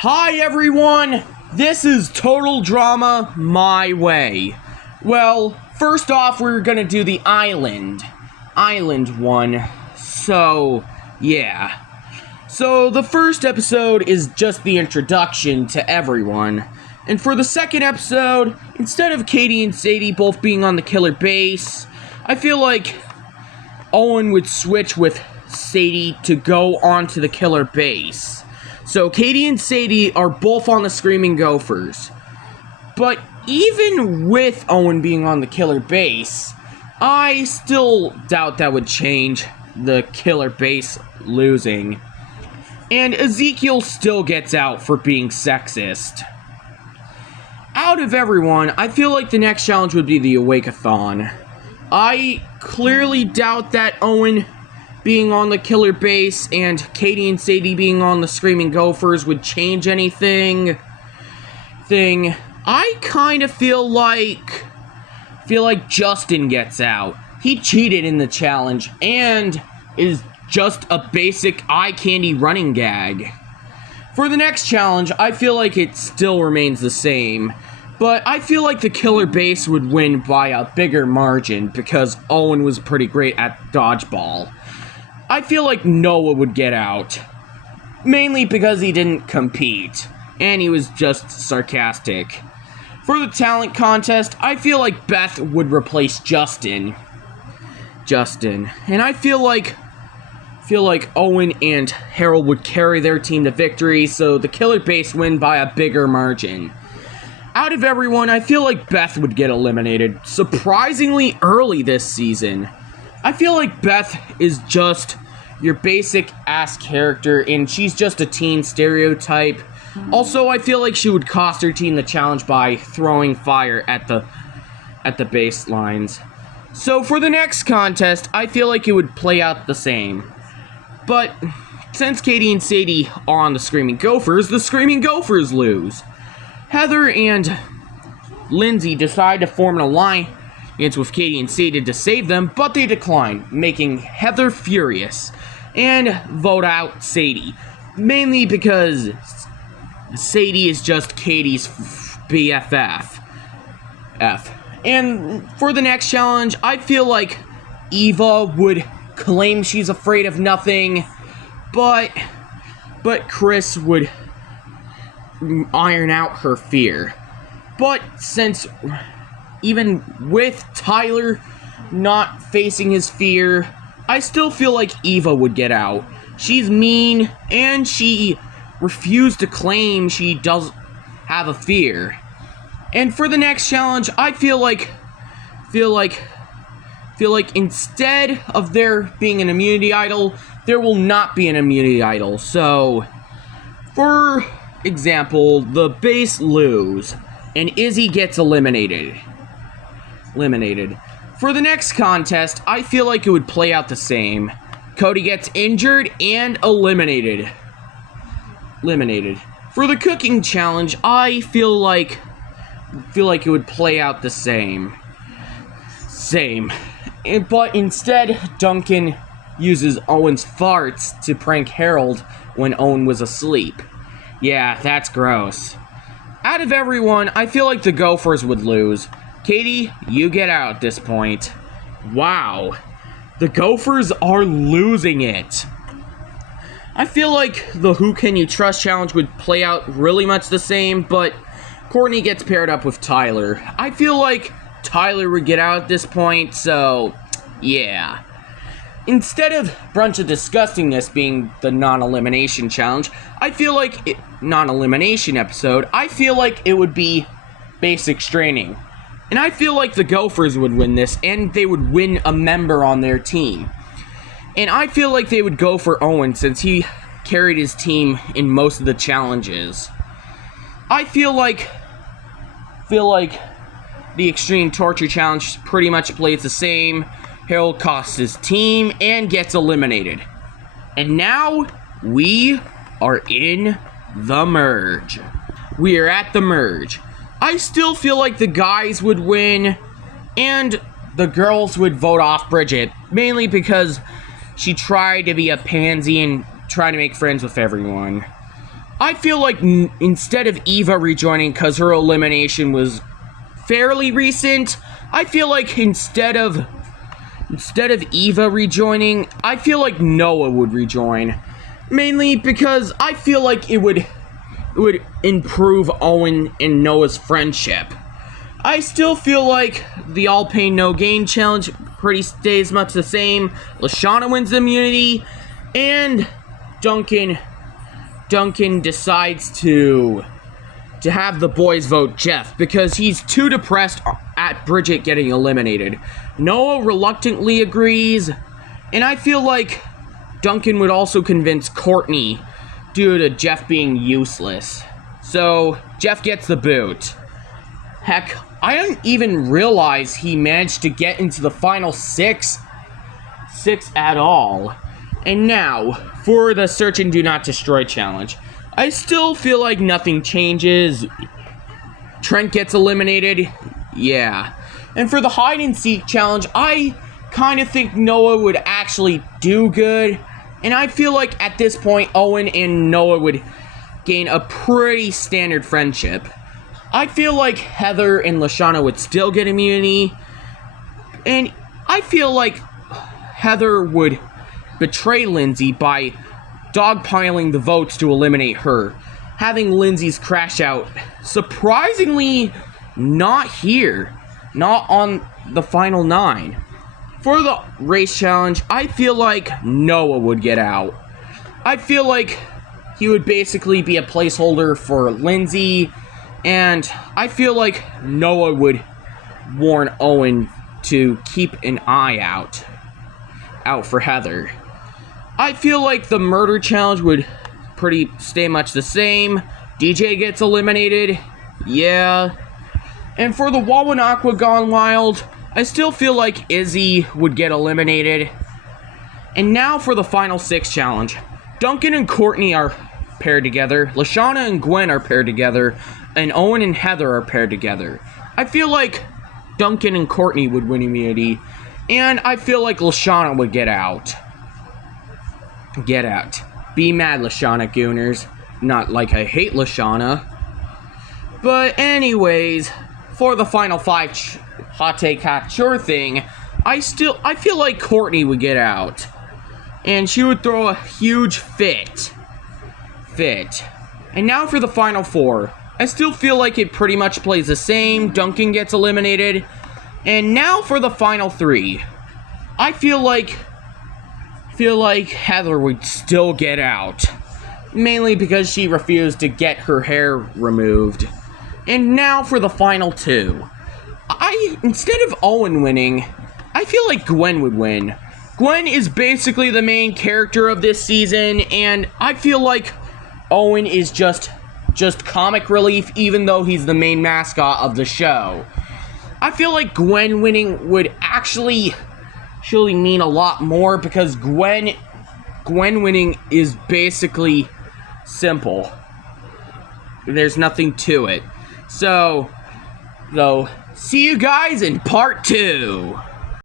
Hi everyone, this is Total Drama My Way. Well, first off, we're gonna do the island one. So, yeah. So, the first episode is just the introduction to everyone. And for the second episode, instead of Katie and Sadie both being on the killer base, I feel like Owen would switch with Sadie to go onto the killer base. So Katie and Sadie are both on the Screaming Gophers. But even with Owen being on the killer base, I still doubt that would change the killer base losing. And Ezekiel still gets out for being sexist. Out of everyone, I feel like the next challenge would be the Awake-a-thon. I clearly doubt that Owen being on the killer base and Katie and Sadie being on the Screaming Gophers would change anything. I kind of feel like Justin gets out. He cheated in the challenge and is just a basic eye candy running gag. For the next challenge, I feel like it still remains the same, but I feel like the killer base would win by a bigger margin because Owen was pretty great at dodgeball. I feel like Noah would get out, mainly because he didn't compete, and he was just sarcastic. For the talent contest, I feel like Beth would replace Justin, and I feel like Owen and Harold would carry their team to victory, so the killer base win by a bigger margin. Out of everyone, I feel like Beth would get eliminated, surprisingly early this season. I feel like Beth is just your basic ass character, and she's just a teen stereotype. Also, I feel like she would cost her team the challenge by throwing fire at the baselines. So for the next contest, I feel like it would play out the same. But since Katie and Sadie are on the Screaming Gophers, the Screaming Gophers lose. Heather and Lindsay decide to form an alliance with Katie and Sadie to save them, but they decline, making Heather furious and vote out Sadie, mainly because Sadie is just Katie's BFF. And for the next challenge, I feel like Eva would claim she's afraid of nothing, but Chris would iron out her fear. But since even with Tyler not facing his fear, I still feel like Eva would get out. She's mean, and she refused to claim she does have a fear. And for the next challenge, I feel like instead of there being an immunity idol, there will not be an immunity idol. So, for example, the base lose, and Izzy gets eliminated. For the next contest, I feel like it would play out the same. Cody gets injured and eliminated. For the cooking challenge, I feel like it would play out the same. But instead, Duncan uses Owen's farts to prank Harold when Owen was asleep. Yeah, that's gross. Out of everyone, I feel like the Gophers would lose. Katie, you get out at this point. Wow. The Gophers are losing it. I feel like the Who Can You Trust challenge would play out really much the same, but Courtney gets paired up with Tyler. I feel like Tyler would get out at this point, so yeah. Instead of Brunch of Disgustingness being the non-elimination challenge, I feel like non-elimination episode, I feel like it would be Basic Straining. And I feel like the Gophers would win this, and they would win a member on their team. And I feel like they would go for Owen, since he carried his team in most of the challenges. I feel like the Extreme Torture Challenge pretty much plays the same. Harold costs his team and gets eliminated. And now, we are in the merge. We are at the merge. I still feel like the guys would win, and the girls would vote off Bridget, mainly because she tried to be a pansy and try to make friends with everyone. I feel like instead of Eva rejoining because her elimination was fairly recent, I feel like instead of Eva rejoining, I feel like Noah would rejoin. Mainly because I feel like it would improve Owen and Noah's friendship. I still feel like the all pain no gain challenge pretty stays much the same. Lashana wins immunity, and Duncan decides to have the boys vote Jeff because he's too depressed at Bridget getting eliminated. Noah reluctantly agrees, and I feel like Duncan would also convince Courtney due to Jeff being useless. So Jeff gets the boot. Heck, I didn't even realize he managed to get into the final six at all. And now, for the Search and Do Not Destroy challenge. I still feel like nothing changes. Trent gets eliminated. Yeah. And for the Hide and Seek challenge, I kind of think Noah would actually do good. And I feel like at this point, Owen and Noah would gain a pretty standard friendship. I feel like Heather and Lashana would still get immunity. And I feel like Heather would betray Lindsay by dogpiling the votes to eliminate her, having Lindsay's crash out surprisingly not here, not on the final 9. For the race challenge, I feel like Noah would get out. I feel like he would basically be a placeholder for Lindsay, and I feel like Noah would warn Owen to keep an eye out for Heather. I feel like the murder challenge would stay much the same. DJ gets eliminated. Yeah. And for the Wawanakwa Gone Wild, I still feel like Izzy would get eliminated. And now for the final 6 challenge. Duncan and Courtney are paired together. Lashana and Gwen are paired together. And Owen and Heather are paired together. I feel like Duncan and Courtney would win immunity. And I feel like Lashana would get out. Get out. Be mad, Lashana Gooners. Not like I hate Lashana. But anyways, for the final 5 hot take hot sure thing, I feel like Courtney would get out. And she would throw a huge fit. And now for the final 4. I still feel like it pretty much plays the same. Duncan gets eliminated. And now for the final 3. I feel like Heather would still get out. Mainly because she refused to get her hair removed. And now for the final 2. Instead of Owen winning, I feel like Gwen would win. Gwen is basically the main character of this season, and I feel like Owen is just comic relief, even though he's the main mascot of the show. I feel like Gwen winning would actually mean a lot more because Gwen winning is basically simple. There's nothing to it. So, see you guys in part 2.